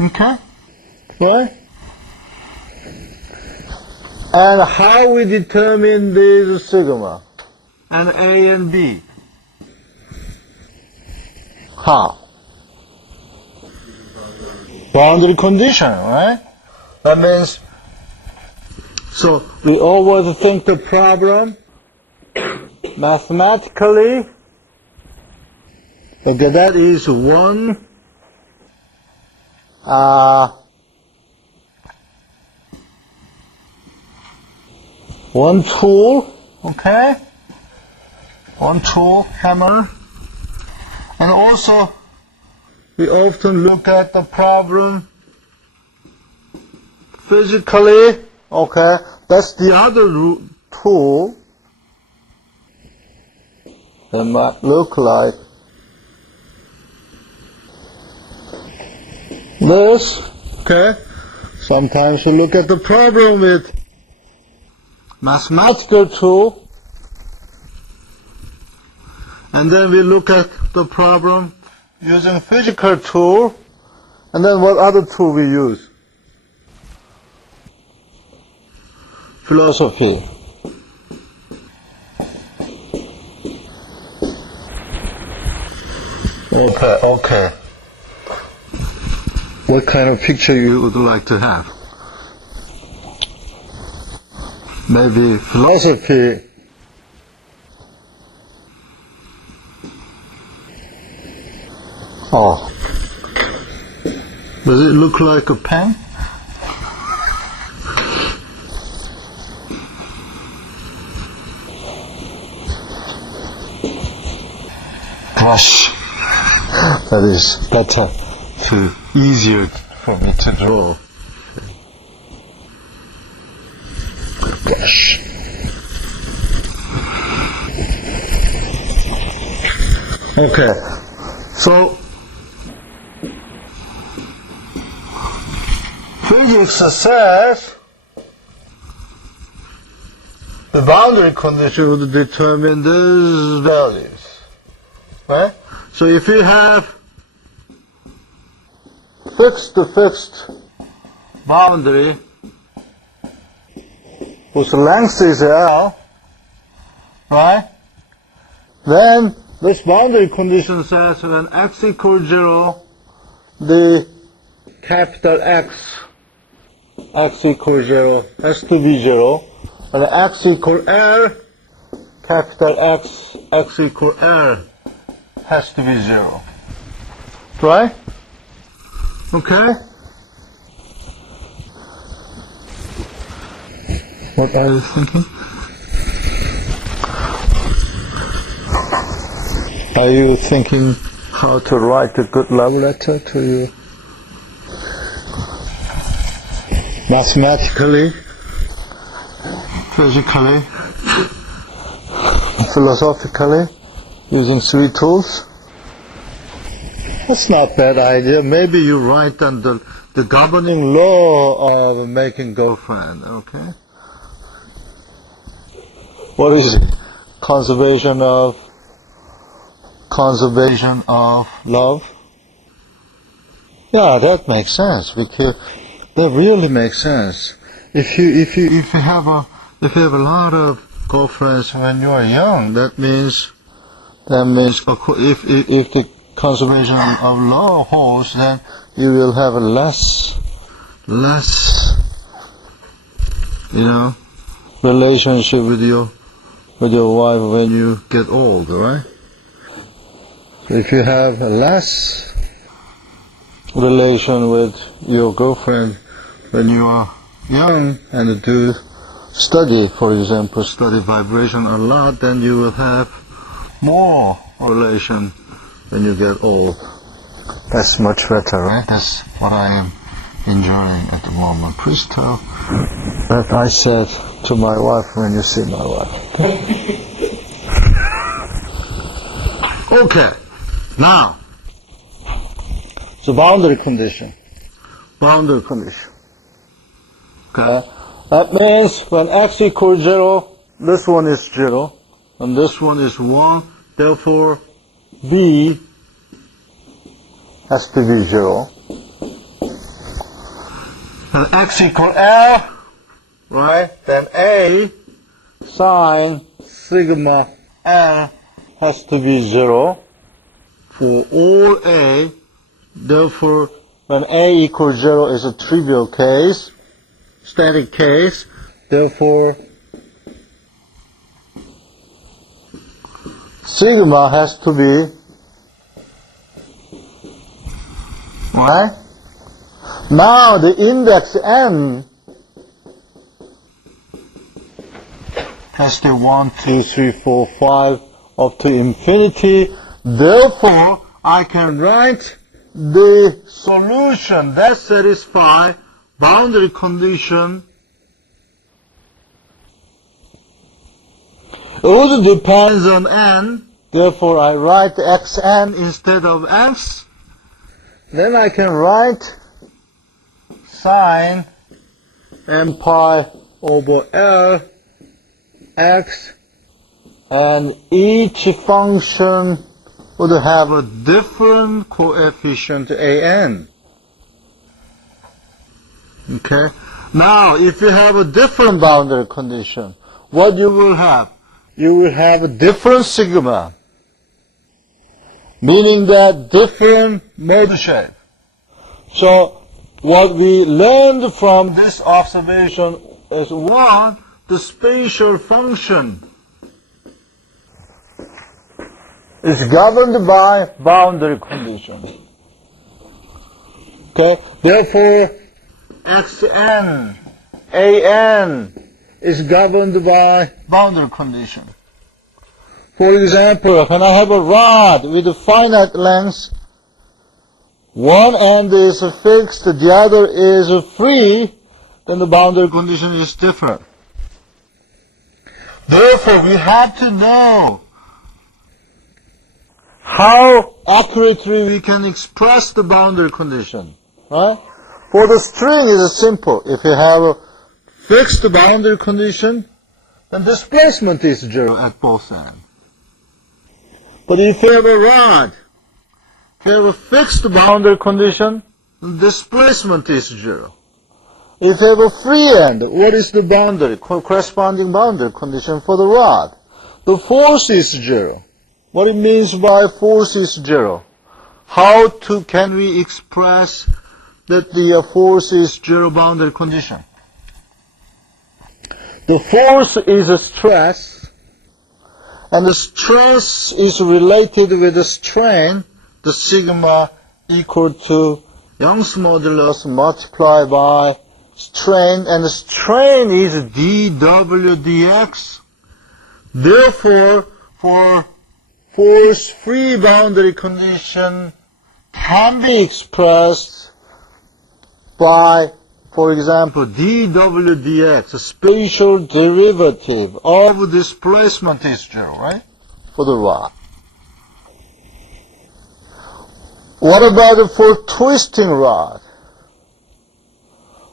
Okay? Right? And how we determine this sigma and A and B? How? Boundary condition, right? That means, so we always think the problem mathematically. Okay, that is one tool, okay? One tool, hammer. And also, we often look at the problem physically, okay? That's the other tool. It might look like this, okay? Sometimes we look at the problem with mathematical tool, and then we look at the problem using physical tool, and then what other tool we use? Philosophy. Okay. What kind of picture you would like to have? Maybe philosophy. Oh. Does it look like a pen? Brush. That is better, easier for me to draw. Brush. Okay, so physics says the boundary condition would determine these values, right? So if you have fixed boundary whose length is L, right? Then this boundary condition says when x equals 0, the capital X equals 0 has to be 0, and x equals L, capital X equals L has to be 0. Right? Okay? What are you thinking? Are you thinking how to write a good love letter to you? Mathematically, physically, philosophically, using 3 tools? That's not a bad idea. Maybe you write on the governing law of making girlfriend, okay? What is it? Conservation of love? Yeah, that makes sense, because that really makes sense. If you have a lot of girlfriends when you are young, that means if the conservation of love holds, then you will have a less relationship with your wife when you get old, right? If you have a less relation with your girlfriend when you are young and do study, for example, study vibration a lot, then you will have more relation when you get old. That's much better, right? That's what I am enjoying at the moment. Please tell that I said to my wife when you see my wife. Okay, now, the boundary condition. Okay, that means when x equals 0, this one is 0, and this one is 1, therefore B has to be 0. And x equal L, right? Then A sine sigma L has to be 0 for all A. Therefore, when A equals 0 is a trivial case, static case. Therefore, sigma has to be, right? Now the index n has to 1, 2, 3, 4, 5 up to infinity. Therefore, I can write the solution that satisfies boundary condition. It all depends on n. Therefore, I write xn instead of x. Then I can write sine m pi over L x, and each function would have a different coefficient an. Okay? Now, if you have a different boundary condition, what you will have? You will have a different sigma, meaning that different mode shape. So, what we learned from this observation is, one, the spatial function is governed by boundary conditions. Okay? Therefore, xn, an is governed by boundary condition. For example, when I have a rod with a finite length, one end is fixed, the other is free, then the boundary condition is different. Therefore, we have to know how accurately we can express the boundary condition. Right? For the string, it is simple. If you have a fixed boundary condition, then displacement is 0 at both ends. But if you have a rod, if you have a fixed boundary condition, then displacement is 0. If you have a free end, what is the boundary, corresponding boundary condition for the rod? The force is 0. What it means by force is 0? How can we express that the force is 0 boundary condition? The force is a stress, and the stress is related with the strain, the sigma equal to Young's modulus multiplied by strain, and the strain is dW dx. Therefore, for force-free boundary condition can be expressed by, for example, dW dx, a spatial derivative of displacement is 0, right? For the rod. What about for twisting rod?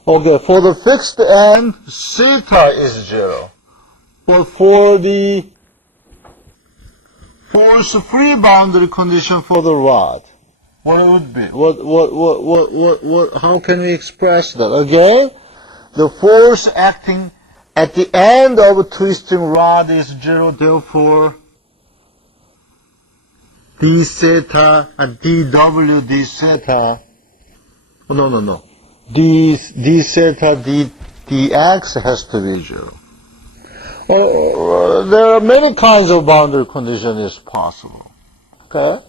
Okay, for the fixed end, theta is 0. But for the force-free boundary condition for the rod, what it would be? How can we express that? Again, the force acting at the end of a twisting rod is 0, therefore d theta and dw d theta, no. d theta dx has to be 0. There are many kinds of boundary conditions possible. Okay?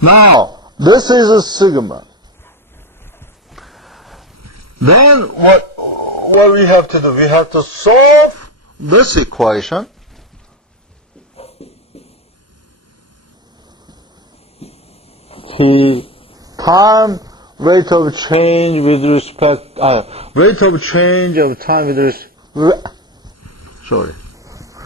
Now, this is a sigma. Then what we have to do? We have to solve this equation. The time rate of change with respect, rate of change of time with respect,